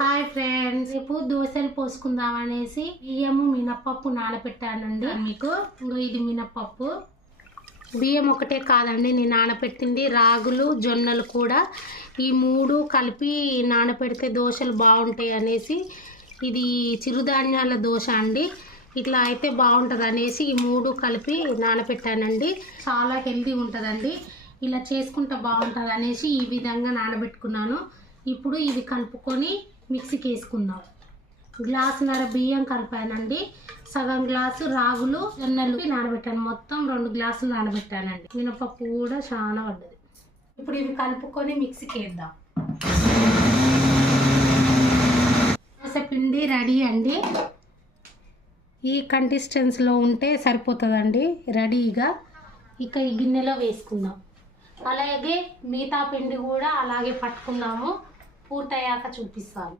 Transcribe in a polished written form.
Hi friends, ఇప్పుడు దోశలు పోసుకుందాం అనేసి బియ్యము మినపప్పు నానబెట్టానండి. మీకు ఇది మినపప్పు బియ్యం ఒకటే కాదండి, నేను నానబెట్టింది రాగులు జొన్నలు కూడా, ఈ మూడు కలిపి నానబెడితే దోశలు బాగుంటాయి అనేసి ఇది చిరుధాన్యాల దోశ అండి. ఇట్లా అయితే బాగుంటుంది అనేసి ఈ మూడు కలిపి నానబెట్టానండి. చాలా హెల్తీ ఉంటుందండి, ఇలా చేసుకుంటే బాగుంటుంది అనేసి ఈ విధంగా నానబెట్టుకున్నాను. ఇప్పుడు ఇవి కలుపుకొని మిక్సీకి వేసుకుందాం. గ్లాసున్నర బియ్యం కలిపానండి, సగం గ్లాసు రాగులు జొన్నలు నానబెట్టాను, మొత్తం 2 గ్లాసులు నానబెట్టానండి. మినపప్పు కూడా చాలా పడ్డది. ఇప్పుడు ఇవి కలుపుకొని మిక్సీకి వేద్దాం. దోశ పిండి రెడీ అండి. ఈ కన్సిస్టెన్సీలో ఉంటే సరిపోతుందండి రెడీగా. ఇక ఈ గిన్నెలో వేసుకుందాం. అలాగే మిగతా పిండి కూడా అలాగే పట్టుకుందాము, పూర్తయ్యాక చూపిస్తాను.